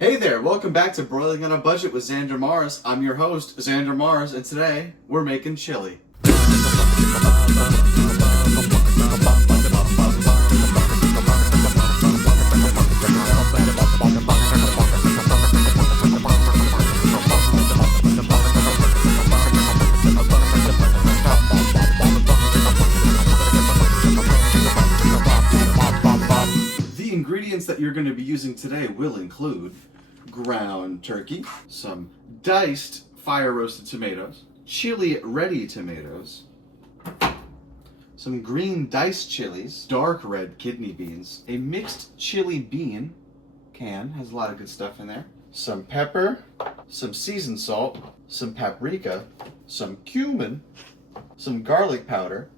Hey there, welcome back to Broiling on a Budget with Xander Mars. I'm your host, Xander Mars, and today we're making chili. The ingredients that you're going to be using today will include ground turkey, some diced fire roasted tomatoes, chili ready tomatoes, some green diced chilies, dark red kidney beans, a mixed chili bean can, has a lot of good stuff in there, some pepper, some seasoned salt, some paprika, some cumin, some garlic powder.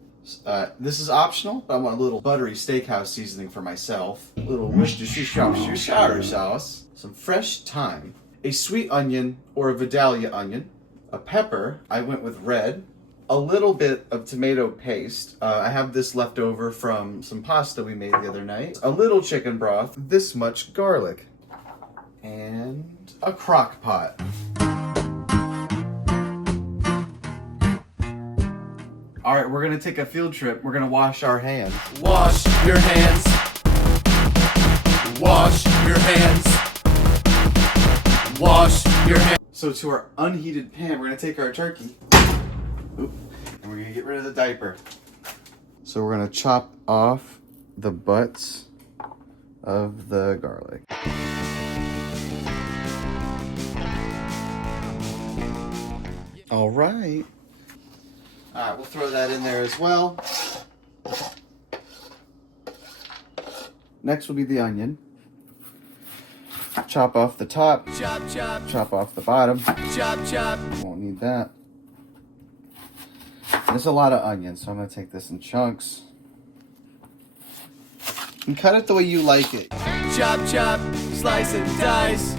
This is optional, but I want a little buttery steakhouse seasoning for myself, a little Worcestershire sauce, some fresh thyme, a sweet onion or a Vidalia onion, a pepper, I went with red, a little bit of tomato paste. I have this left over from some pasta we made the other night, a little chicken broth, this much garlic, and a crock pot. All right, we're gonna take a field trip. We're gonna wash our hands. Wash your hands. Wash your hands. Wash your hands. So to our unheated pan, we're gonna take our turkey, and we're gonna get rid of the diaper. So we're gonna chop off the butts of the garlic. All right. All right, we'll throw that in there as well. Next will be the onion. Chop off the top. Chop, chop. Chop off the bottom. Chop, chop. Won't need that. There's a lot of onion, so I'm going to take this in chunks. And cut it the way you like it. Chop, chop. Slice and dice.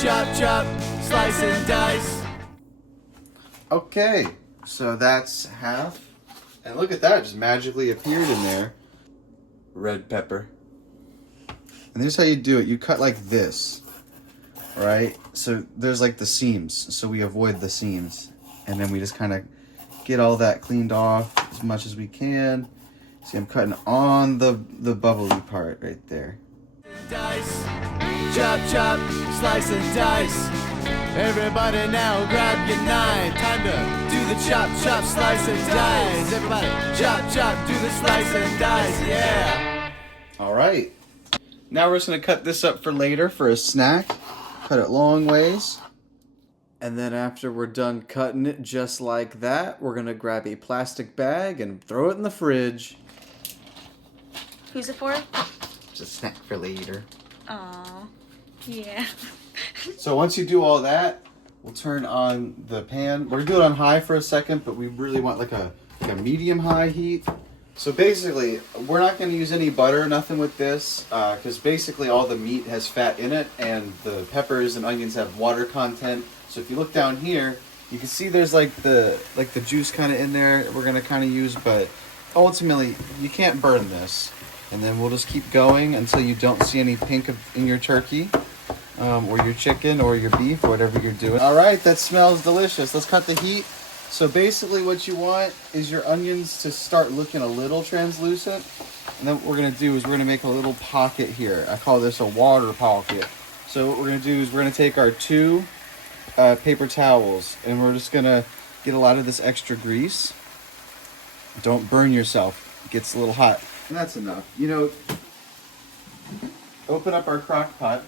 Chop, chop. Slice and dice. Okay, so that's half. And look at that, it just magically appeared in there. Red pepper. And here's how you do it. You cut like this, right? So there's like the seams, so we avoid the seams. And then we just kind of get all that cleaned off as much as we can. See, I'm cutting on the bubbly part right there. Dice. Chop, chop. Slice and dice. Everybody now grab your knife. Time to do the chop, chop, slice and dice. Everybody chop, chop, do the slice and dice. Yeah. All right. Now we're just going to cut this up for later for a snack. Cut it long ways. And then after we're done cutting it just like that, we're going to grab a plastic bag and throw it in the fridge. Who's it for? It's a snack for later. Aw, yeah. So once you do all that, we'll turn on the pan. We're going to do it on high for a second, but we really want like a medium-high heat. So basically, we're not going to use any butter, nothing with this, because basically all the meat has fat in it, and the peppers and onions have water content. So if you look down here, you can see there's like the juice kind of in there that we're going to kind of use, but ultimately, you can't burn this. And then we'll just keep going until you don't see any pink in your turkey, or your chicken, or your beef, or whatever you're doing. All right, that smells delicious. Let's cut the heat. So basically what you want is your onions to start looking a little translucent. And then what we're going to do is we're going to make a little pocket here. I call this a water pocket. So what we're going to do is we're going to take our two paper towels, and we're just going to get a lot of this extra grease. Don't burn yourself. It gets a little hot. And that's enough. You know, open up our crock pot,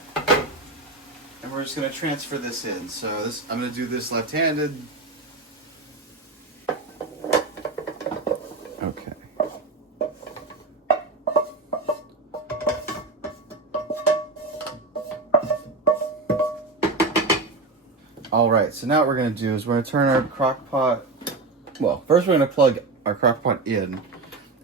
and we're just going to transfer this in. So this, I'm going to do this left-handed. Okay. All right, so now what we're going to do is we're going to turn our crock pot, well, first we're going to plug our crock pot in,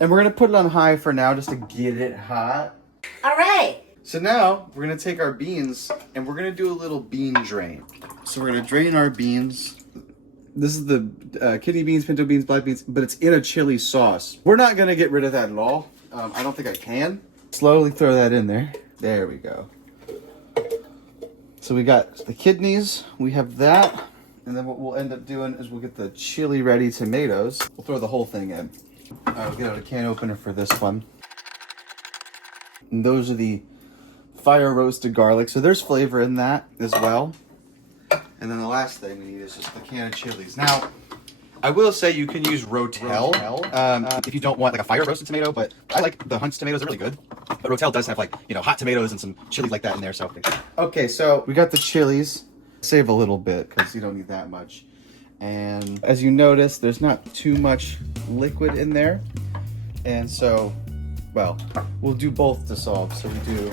and we're going to put it on high for now just to get it hot. All right. So now we're going to take our beans and we're going to do a little bean drain. So we're going to drain our beans. This is the kidney beans, pinto beans, black beans, but it's in a chili sauce. We're not going to get rid of that at all. I don't think I can. Slowly throw that in there. There we go. So we got the kidneys, we have that, and then what we'll end up doing is we'll get the chili ready tomatoes. We'll throw the whole thing in. We'll get out a can opener for this one. And those are the fire roasted garlic. So there's flavor in that as well. And then the last thing we need is just the can of chilies. Now, I will say you can use Rotel if you don't want like a fire roasted tomato, but I like the Hunt's tomatoes, they're really good. But Rotel does have like, you know, hot tomatoes and some chilies like that in there. So okay, so we got the chilies. Save a little bit because you don't need that much. And as you notice, there's not too much liquid in there. And so, well, we'll do both to solve. So we do,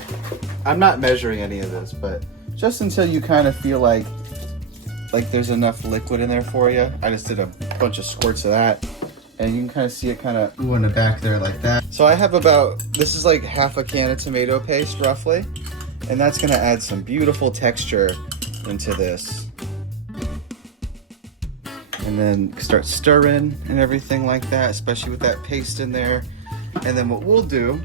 I'm not measuring any of this, but just until you kind of feel like there's enough liquid in there for you. I just did a bunch of squirts of that, and you can kind of see it kind of in the back there like that. So I have about, this is like half a can of tomato paste roughly, and that's gonna add some beautiful texture into this. And then start stirring and everything like that, especially with that paste in there. And then what we'll do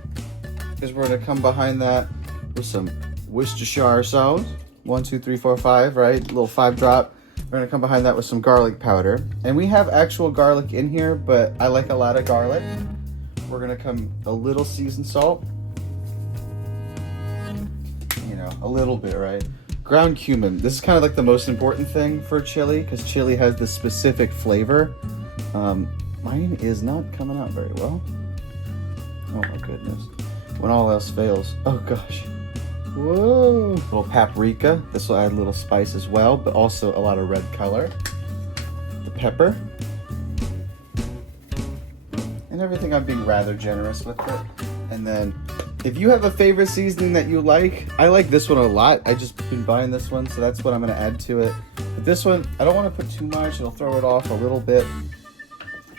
is we're gonna come behind that with some Worcestershire sauce. 1, 2, 3, 4, 5, right? Little 5 drop. We're gonna come behind that with some garlic powder. And we have actual garlic in here, but I like a lot of garlic. We're gonna come a little seasoned salt. You know, a little bit, right? Ground cumin. This is kind of like the most important thing for chili, because chili has this specific flavor. Mine is not coming out very well. Oh my goodness. When all else fails. Oh gosh. Whoa. Little paprika. This will add a little spice as well, but also a lot of red color. The pepper. And everything, I'm being rather generous with it. And then if you have a favorite seasoning that you like, I like this one a lot. I just been buying this one, so that's what I'm gonna add to it. But this one, I don't wanna put too much. It'll throw it off a little bit.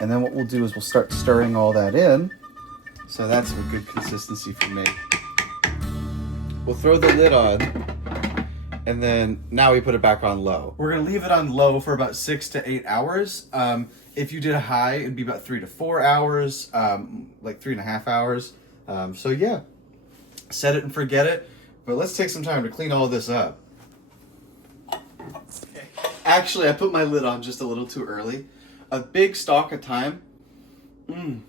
And then what we'll do is we'll start stirring all that in. So that's a good consistency for me. We'll throw the lid on, and then now we put it back on low. We're gonna leave it on low for about 6 to 8 hours. If you did a high, it'd be about 3 to 4 hours, like 3.5 hours. So yeah, set it and forget it. But let's take some time to clean all this up. Actually, I put my lid on just a little too early. A big stalk of thyme.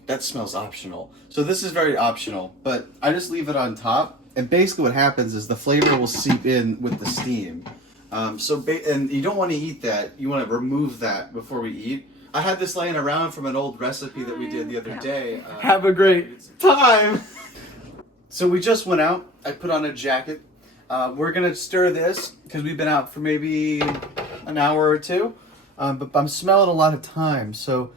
That smells optional. So this is very optional, but I just leave it on top. And basically what happens is the flavor will seep in with the steam. And you don't want to eat that. You want to remove that before we eat. I had this laying around from an old recipe that we did the other day. Have a great time. So we just went out. I put on a jacket. We're going to stir this because we've been out for maybe an hour or two. But I'm smelling a lot of thyme. So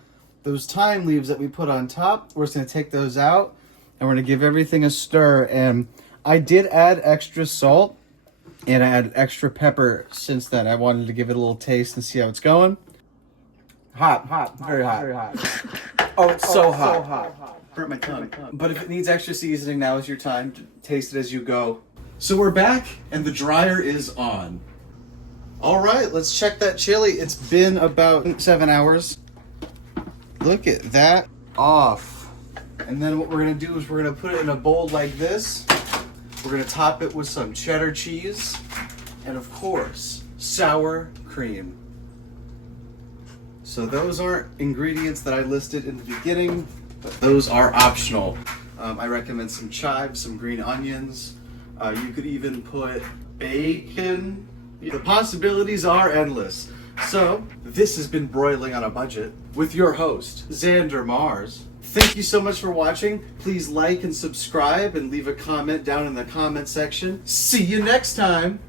those thyme leaves that we put on top, we're just going to take those out. And we're going to give everything a stir. And I did add extra salt, and I added extra pepper since then. I wanted to give it a little taste and see how it's going. Hot, very hot. Oh, it's so hot. Burnt my tongue. But if it needs extra seasoning, now is your time to taste it as you go. So we're back, and the dryer is on. All right, let's check that chili. It's been about 7 hours. Look at that. Off. And then what we're gonna do is we're gonna put it in a bowl like this. We're gonna top it with some cheddar cheese, and of course, sour cream. So those aren't ingredients that I listed in the beginning, but those are optional. I recommend some chives, some green onions. You could even put bacon. The possibilities are endless. So, this has been Broiling on a Budget with your host, Xander Mars. Thank you so much for watching. Please like and subscribe and leave a comment down in the comment section. See you next time.